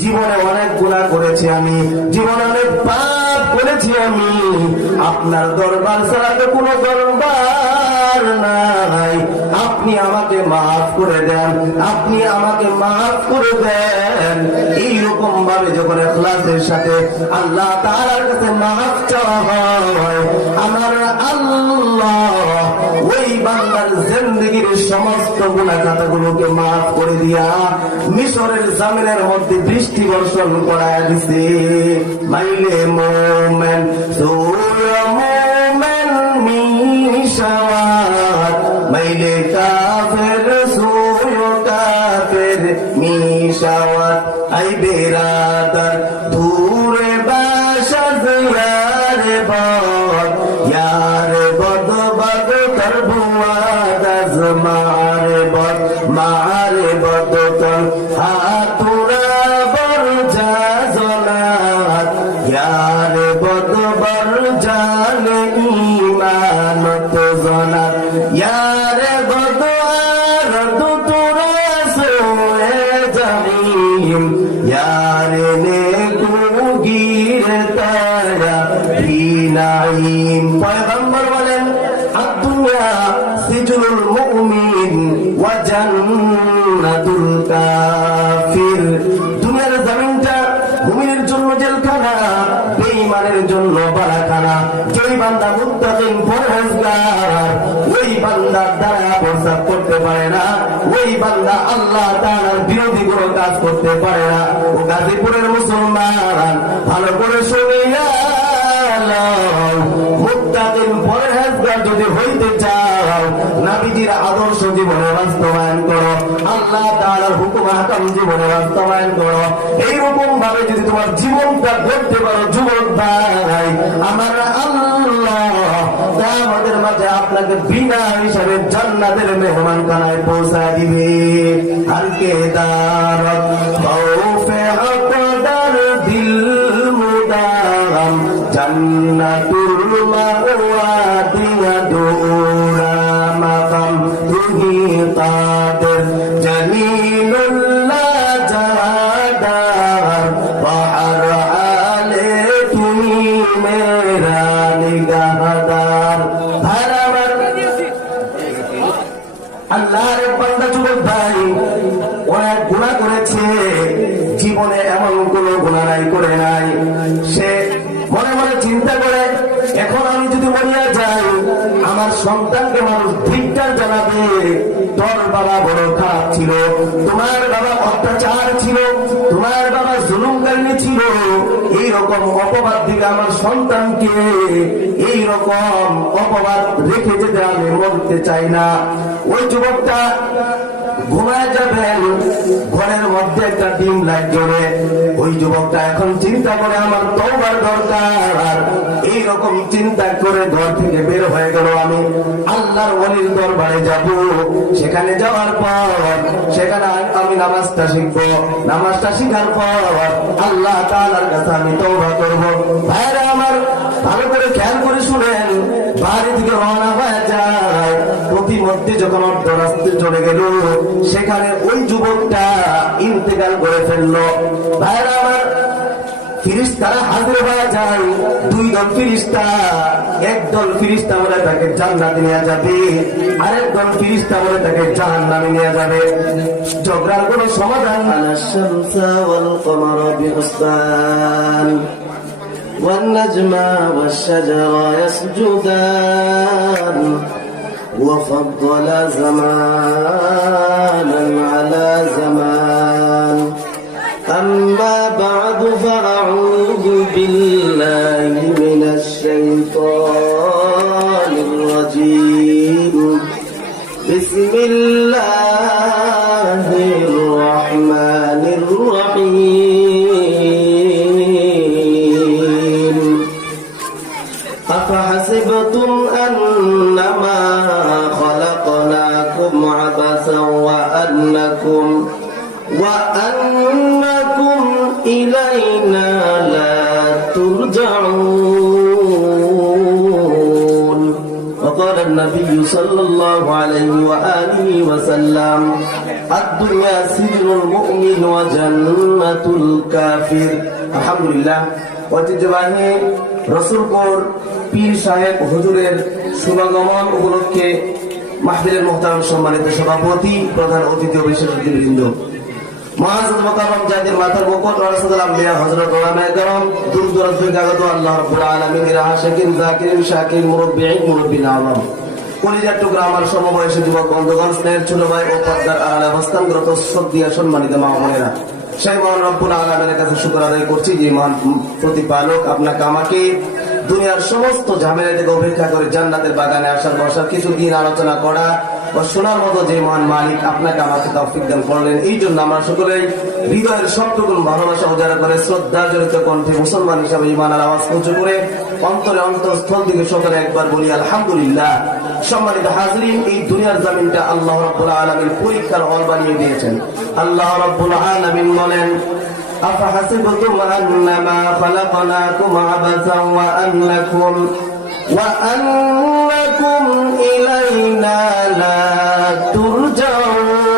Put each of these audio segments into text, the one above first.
জীবনে অনেক গুনাহ করেছি আমি, জীবনে অনেক পাপ করেছি আমি। আপনার দরবার ছাড়া তো কোনো দরবার নাই। আপনি আমাকে মাফ করে দেন, আপনি আমাকে মাফ করে দেন। এইরকম ভাবে যখন ইখলাসের সাথে আল্লাহ তাআলার কাছে মাফ চাওয়া হয়, আমার আল্লাহ ওই বান্দার জিন্দেগীর সমস্ত গুনাহ খাতাগুলোকে মাফ করে দিয়া মিশরের জমিনের মধ্যে বৃষ্টি বর্ষণ করায় দিছে। মাইলে মোমেন সূরা মোমেন মিশাওয়াত, মাইলে কাফের সূরা কাফের মিশাওয়াত। আই বেরাদার দূরে বাসা ইয়ারে বদ, ইয়ারে বদ বদ করবুয়া দাজ মারে বদ, মারে বদ তল হাতুরা বর জাজনাত, ইয়ারে বদ বর জানে ইমানত জনাত, ইয়ারে বদ আর দুতুরা সোয়ে জামিম, ইয়ারে নেকুগির তারা বিনাইম। পয়গম্বর বলেন আদ-দুনিয়া সিজনুল মুমিন ওয়া জান্নাতুল কাফির। দুনিয়ার জমিনটা মুমিনের জন্য জেলখানা, বেঈমানের জন্য বালাখানা। যেই বান্দা মুত্তাকিন পরহেজগার, ওই বান্দার দ্বারা প্রস্তাব করতে পারে না, ওই বান্দা আল্লাহ তাআলার বিরোধী কোনো কাজ করতে পারে না। ও গাজীপুরের মুসলমান, ভালো করে শুনিয়া মুত্তাকিন পরহেজগার যদি হইতে চাও, নবীজির আদর্শ জীবনে বাস্তবায়ন করো, আল্লাহ তাআলার হুকুম আহকাম জীবনে বাস্তবায়ন করো। এইরকম ভাবে যদি তোমার জীবনটা গড়তে পারো যুবক ভাই, আমার আল্লাহ আমাদের মাঝে আপনাকে বিনা হিসাবে জান্নাতের মেহমান খানায় পৌঁছায় দিবে। হালকে দারত খৌফে আকদার দিল মুদাম, জান্নাতুল মাওয়া দিয়া দৌরা মাকাম, তুহি কাদের জলিলুল্লাহ জাদার, বাহার আলে তুমি মেরা নিগাহদার। আল্লাহর বান্দা যুবক ভাই, অনেক গুনাহ করেছে জীবনে, এমন কোন গুনাহ নাই করে নাই। সে মনে মনে চিন্তা করে, এখন আমি যদি মরিয়া যাই, আমার সন্তানকে মানুষ ধিক্কার জানাবে, তোর বাবা বড় খারাপ ছিল, তোমার বাবা অত্যাচার ছিল, তোমার বাবা জুলুমকারী ছিল, এইরকম অপবাদ দিকে আমার সন্তানকে এইরকম অপবাদ রেখে যেতে আমি মরতে চাই না। ওই যুবকটা ঘুমায় যাবেন, ঘরের মধ্যে একটা ডিম লাইট জ্বলে। ওই যুবকটা এখন চিন্তা করে আমার তওবার দরকার। এইরকম চিন্তা করে ঘর থেকে বের হয়ে গেল, আমি আল্লাহর ওলির দরবারে যাব। সেখানে যাওয়ার পর সেখানে আমি নামাজটা শিখবো, নামাজটা শিখার পর আল্লাহ তাআলার কাছে আমি তওবা করব। ভাইরা আমার, ভালো করে খেয়াল করে শুনেন, বাড়ি থেকে রওনা হয়ে যায়, প্রতিমধ্যে যখন অর্ধরাস্তায় চলে গেল, সেখানে ওই যুবকটা ইন্তেকাল করে ফেললো। ভাইরা আমার, ফিরিস্তারা হাজির হয়ে যায়, দুই দল ফিরিস্তা। একদল ফিরিস্তা বলে তাকে জান্নাতে নিয়ে যাবে, আরেক দল ফিরিস্তা বলে তাকে জাহান্নামে নিয়ে যাবে। ঝগড়ার কোনো সমাধান আশ-শামসা ওয়াল কমারা বিহুসবান والنجم والشجر يسجدان وفضل زمانا على زمان أما بعد فأعوذ بالله من الشيطان الرجيم بسم الله الرحمن الرحيم أفحسبتم أنما خلقناكم عبثا وأنكم إلينا لا ترجعون. وقال النبي صلى الله عليه وآله وسلم আদ-দুনিয়া সিজনুল মুমিন ওয়া জান্নাতুল কাফির। আলহামদুলিল্লাহ, ঐতিহ্যবাহী রসুলপুর পীর সাহেব হুজুরের শুভাগমন উপলক্ষে মাহফিলের মুহতারাম সম্মানিত সভাপতি, প্রধান অতিথি ও বিশেষ অতিথিবৃন্দ, মুআজ্জাজ মুকাররম জাতির মাথার মুকুট রাসূলুল্লাহ আম্বিয়া হযরত ওলামায়ে কেরাম, দূর দূরান্ত থেকে আগত আল্লাহ রাব্বুল আলামিনের আশিকিন জাকিরিন শাকিরিন মুরব্বিন আলম, কলিজার টুকরা আমার সমবয়সী যুবক বন্ধুগণ, স্নেহের ছোট ভাই ও পর্দার আড়ালে অবস্থানরত শ্রদ্ধেয় সম্মানিত মা ও বোনেরা, সেই মহান রব্বুল আলামিনের কাছে শুকর আদায় করছি যে মহান প্রতিপালক আপনাকে আমাকে দুনিয়ার সমস্ত ঝামেলা থেকে উপেক্ষা করে জান্নাতের বাগানে আসার বসার কিছুদিন আলোচনা করা ও শোনার মতো যে মহান মালিক আপনাকে আমাকে তৌফিক দান করলেন। এই জন্য আমরা সকলেই হৃদয়ের সবটুকুন ভালোবাসা উজাড় করে শ্রদ্ধা জড়িত কণ্ঠে মুসলমান হিসাবে ঈমানের আওয়াজ উঁচু করে অন্তরে অন্তঃস্থল থেকে সকলে একবার বলি আলহামদুলিল্লাহ। সম্মানিত হাজরিন, এই দুনিয়ার জমিনটা আল্লাহ রাব্বুল আলামিন পরীক্ষার হল বানিয়ে দিয়েছেন। আল্লাহ রাব্বুল আলামিন বলেন, أفحسبتم أنما خلقناكم عبثا وأنكم إلينا لا ترجعون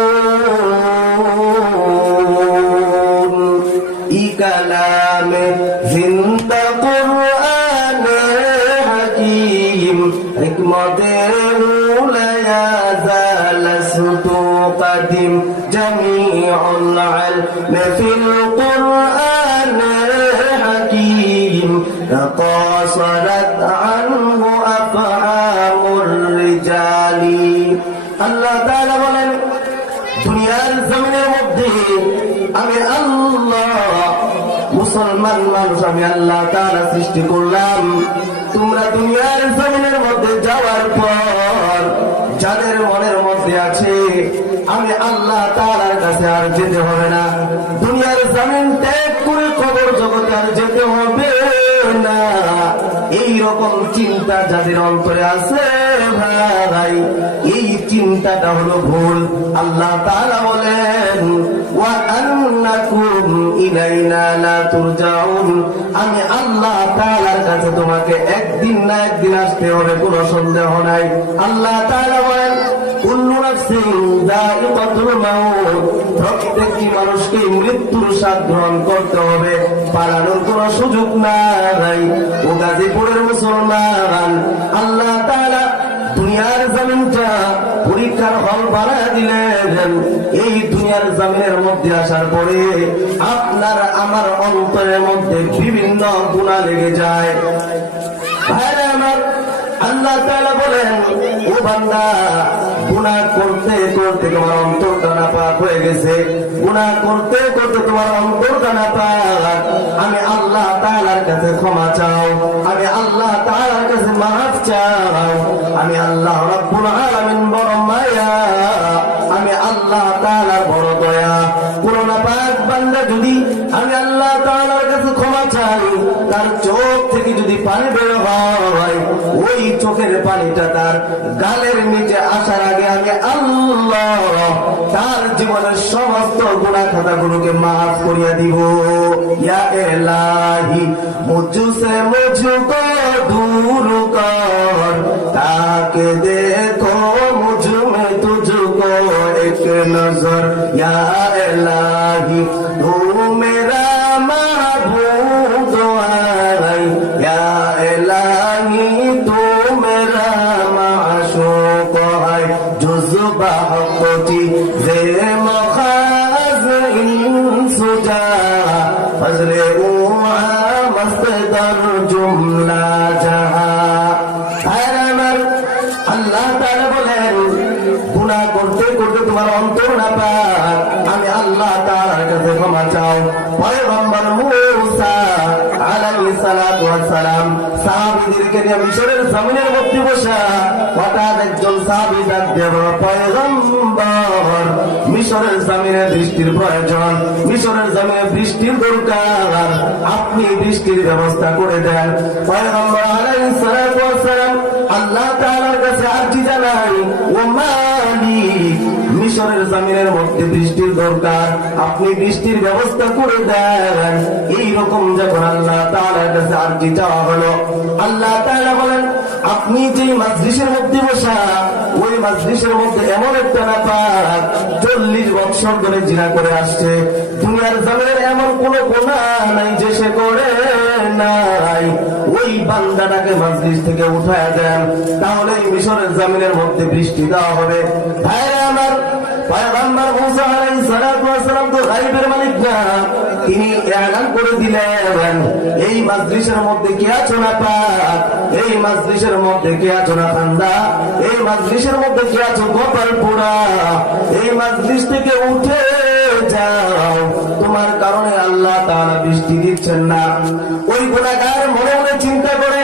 كلام زند قرآن حكيم حكمة لا يزال قديم جميع العلم في القرآن حكيم تقاصرت عنه أفهام الرجال। আল্লাহ তাআলা বলেন, দুনিয়ার জমিনের মধ্যে আমি আল্লাহ মুসলমান মানুষ আমি আল্লাহ তাআলা সৃষ্টি করলাম। তোমরা দুনিয়ার জমিনের মধ্যে যাওয়ার পর যাদের মনের মধ্যে আছে আমি আল্লাহ তাআলার কাছে আর যেতে হবে না, দুনিয়ার জমিন ত্যাগ করে কবর জগতে আর যেতে হবে না, এই রকম চিন্তা যাদের অন্তরে আছে ভাই, এই চিন্তাটা হলো ভুল। আল্লাহ তাআলা বলেন, ওয়া আন্নাকুম ইলাইনা লা তুরজাউন, আমি আল্লাহ তাআলার কাছে তোমাকে একদিন না একদিন আসতে হবে, কোনো সন্দেহ নাই। আল্লাহ তাআলা বলেন, কুল্লু নাফসিন যায়িকাতুল মাউত, প্রত্যেকটি মানুষকে মৃত্যুর স্বাদ গ্রহণ করতে হবে, পালানোর কোনো সুযোগ নাই। ও গাজীপুরের মুসলমান, আল্লাহ তাআলা দুনিয়ার জমিনটা পরীক্ষার হল বানায় দিলেন। এই দুনিয়ার জমিনের মধ্যে আসার পরে আপনার আমার অন্তরের মধ্যে বিভিন্ন গুনাহ লেগে যায়। ভাইরা আমার, আল্লাহ তাআলা বলেন, ও বান্দা, গুনাহ করতে করতে তোমার অন্তরটা নাপাক হয়ে গেছে, গুনাহ করতে করতে তোমার অন্তরটা নাপাক, আমি আল্লাহ তাআলার কাছে ক্ষমা চাও, আমি আল্লাহ তাআলার কাছে মাফ চাও। আমি আল্লাহ রাব্বুল আলামিন বড় মায়া, আমি আল্লাহ তাআলার বড় দয়া। কোন নাপাক বান্দা যদি আমি আল্লাহ তাআলার কাছে ক্ষমা চাই, তার চোখ থেকে যদি পানি বের হয়, ওই চোখের পানিটা তার গালের নিচে আসার আগে আমি আল্লাহ তার জীবনের সমস্ত গুনাহ খাতাগুলোকে মাফ করিয়া দিব। ইয়া ইলাহি মুঝসে মুঝকো দূর কর, তাকে দেখো মুঝ মে তুঝকো এক নজর। ইয়া ইলাহি তু মেরা মাহবুব है, या इलाही तू मेरा माशूक है, जुज़्बा हक़ती ज़े मखाज़ इंसुजा फज़ले उआ मस्दर जुमला जहा। আল্লাহ তাআলা বলেন, গুনাহ করতে করতে তোমার অন্তর নাপাক, আমি আল্লাহ তাআলার কাছে ক্ষমা চাও। পয়গম্বর মূসা আলাইহিস সালাতু ওয়াস সালাম সাহাবীদেরকে নিয়ে মিশরের জমিনের মধ্যে বসা, হঠাৎ একজন সাহাবী ডাক দিয়ে বলল, পয়গম্বর, মিশরের জমিনে বৃষ্টির প্রয়োজন, মিশরের জমিনে বৃষ্টির দরকার, আপনি বৃষ্টির ব্যবস্থা করে দেন। পয়গম্বর আলাইহিস সালাতু ওয়াস সালাম আল্লাহ তাআলার কাছে আরজি জানাই, ও মালিক, মিশরের জমিনের মধ্যে বৃষ্টির দরকার, আপনি বৃষ্টির ব্যবস্থা করে দেন। এইরকম যখন আল্লাহ তাআলার কাছে আরজি চাওয়া হলো, আল্লাহ তাআলা বলেন, আপনি যে মাজলিসের মধ্যে বসা, ওই মাজলিসের মধ্যে এমন একটা নাপাক 40 বছর ধরে জিনা করে আসছে, দুনিয়ার জমিনের এমন কোন গুনাহ নাই যে সে করে নাই, ওই বান্দাটাকে মাজলিস থেকে উঠায় দেন, তাহলে মিশরের জমিনের মধ্যে বৃষ্টি দেওয়া হবে। ভাইরা আমার, পয়গম্বর মুসা আলাইহিস সালাতু ওয়াস সালাম তো গায়বের মালিক না, তিনি এলান করে দিলেন, এই মাজলিসের মধ্যে কে আছো না পাক, এই মাজলিসের মধ্যে কে আছো না বান্দা, এই মাজলিসের মধ্যে কে আছো কপাল পোড়া, এই মাজলিস থেকে উঠে যাও, তোমার কারণে আল্লাহ তাআলা বৃষ্টি দিচ্ছেন না। ওই গুনাহগার মনে মনে চিন্তা করে,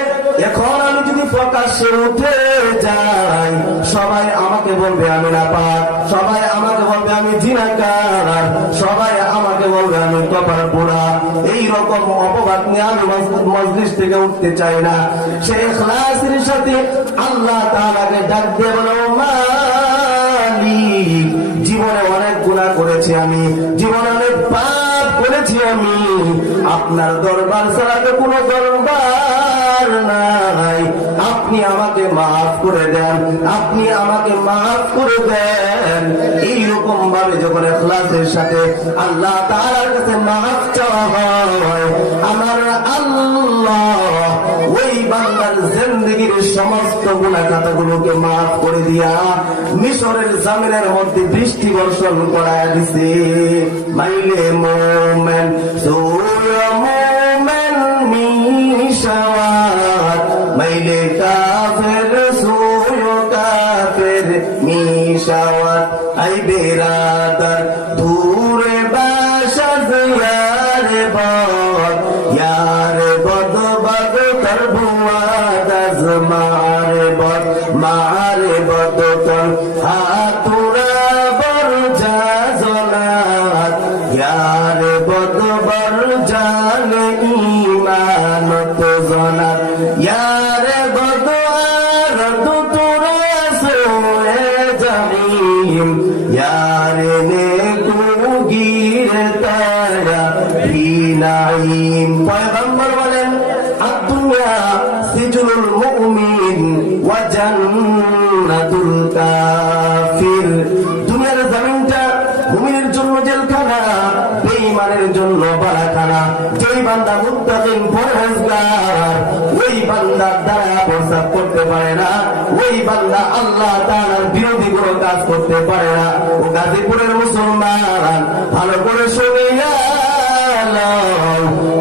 এখন আমি যদি প্রকাশ্যে উঠে যাই, সবাই আমাকে বলবে আমি নাপাক, সবাই আমাকে বলবে আমি জিনাকার, সবাই আমাকে বলবে আমি কপাল পোড়া, এইরকম অপবাদ নিয়ে আমি মজলিস থেকে উঠতে চাই না। সে ইখলাসের সাথে আল্লাহ তাআলাকে ডাক দিয়ে বলো, মালিক, জীবনে অনেক গুনাহ করেছি আমি, জীবনে অনেক পাপ করেছি আমি, আপনার দরবার ছাড়া তো কোনো দরবার নাই, আপনি আমাকে মাফ করে দেন, আপনি আমাকে মাফ করে দেন। এইরকম ভাবে যখন ইখলাসের সাথে আল্লাহ তাআলার কাছে মাফ চাওয়া হয়, আমার আল্লাহ ওই বান্দার জিন্দেগীর সমস্ত গুনাহ খাতাগুলোকে মাফ করে দিয়া মিশরের জমিনের মধ্যে বৃষ্টি বর্ষণ করায় দিছে। মাইলে মোমেন সূরা মোমেন মিশাওয়াত, মাইলে কাফের সূরা কাফের মিশাওয়াত, আই বেরাদার দূরে বাসা ইয়ারে বদ, ইয়ারে বদ বদ করবুয়া দাজ মারে বদ, মারে বদ কর হাতুরা বর জাজনাত, ইয়ারে বদ বর জানে ঈমান তো জনাত, ইয়ারে বদ আর তুরা সোয়ে জামিম, ইয়ারে নে কুগির তারা ফিনাইম। পয়গম্বর বলেন, আদ-দুনিয়া সিজনুল মুমিন ওয়া জান্নাতুল কাফির, দুনিয়ার জমিনটা মুমিনের জন্য জেলখানা, বেঈমানের জন্য বালাখানা। যেই বান্দা মুত্তাকিন পরহেজগার, ওই বান্দা দ্বারা প্রস্তাব করতে পারে না, ওই বান্দা আল্লাহ তাআলার বিরোধী কোনো কাজ করতে পারে না। ও গাজীপুরের মুসলমান, ভালো করে শুনে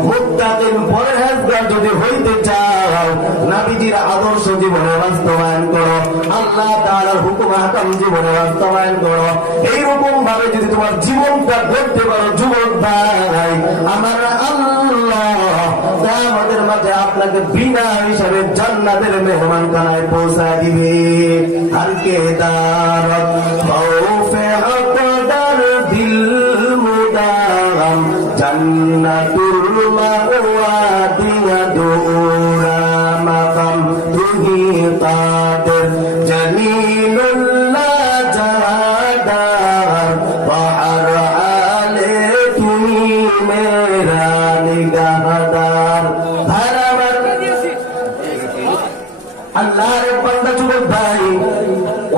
মুত্তাকিন পরহেজগার যদি হইতে চাও, নবীজির আদর্শ জীবনে বাস্তবায়ন করো, আল্লাহ তাআলার হুকুম আহকাম জীবনে বাস্তবায়ন করো। এইরকম ভাবে যদি তোমার জীবনটা গড়তে পারো যুবক ভাই, আমার আল্লাহ আমাদের মাঝে আপনাকে বিনা হিসাবে জান্নাতের মেহমান খানায় পৌঁছায় দিবে। হালকে দারত খৌফে আকদার দিল মুদাম, জান্নাতুল মাওয়া দিয়া দূরা মাকাম, তুহি কাদের জলিলুল্লাহ জাহাদার, বাহার আলে তুমি মেরা নিগাহদার। আল্লাহর বান্দা যুবক ভাই,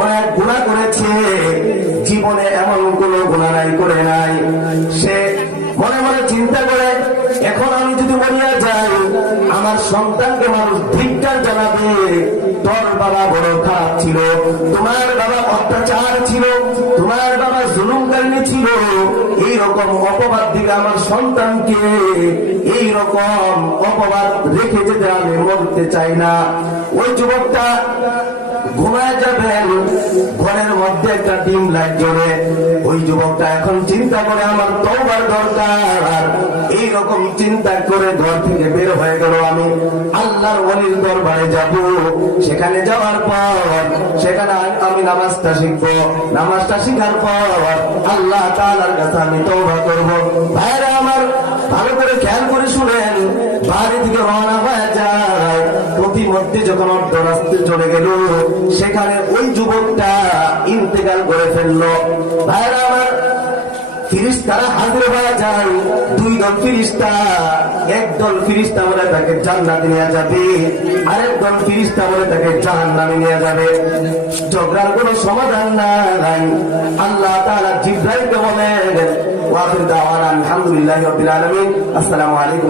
অনেক গুনাহ করেছে, জীবনে এমন কোন গুনাহ নাই করে নাই। সে মনে মনে চিন্তা করে, এখন আমি যদি মরিয়া যাই, আমার সন্তানকে মানুষ ধিক্কার জানাবে, তোর বাবা বড় খারাপ ছিল, তোমার বাবা অত্যাচার ছিল, তোমার বাবা জুলুমকারী ছিল, এইরকম অপবাদ দিকে আমার সন্তানকে এইরকম অপবাদ রেখে যেতে আমি মরতে চাই না। ওই যুবকটা ঘুমায় যাবেন, ঘরের মধ্যে একটা ডিম লাইট জ্বলে, ওই যুবকটা এখন চিন্তা করে আমার তওবার দরকার। এইরকম চিন্তা করে ঘর থেকে বের হয়ে গেল, আমি আল্লাহর ওলির দরবারে যাব। সেখানে যাওয়ার পর সেখানে আমি নামাজটা শিখবো, নামাজটা শিখার পর আল্লাহ তাআলার কাছে আমি তওবা করব। ভাইরা আমার, ভালো করে খেয়াল করে শুনেন, বাড়ি থেকে রওনা হয়ে যায়। প্রতি মধ্যে যখন অর্ধরাস্তায় চলে গেল, সেখানে ওই যুবকটা ইন্তেকাল করে ফেললো। ভাইরা আমার, ফিরিস্তারা হাজির হয়ে যায়, দুই দল ফিরিস্তা। একদল ফিরিস্তা বলে তাকে জান্নাতে নিয়ে যাবে, আরেক দল ফিরিস্তা বলে তাকে জাহান্নামে নিয়ে যাবে। ঝগড়ার কোনো সমাধান নাই। আল্লাহ তাআলা জিবরাইলকে বলেন, ওয়া আখিরু দাওয়ানা আলহামদুলিল্লাহি রাব্বিল আলামিন। আসসালামু আলাইকুম।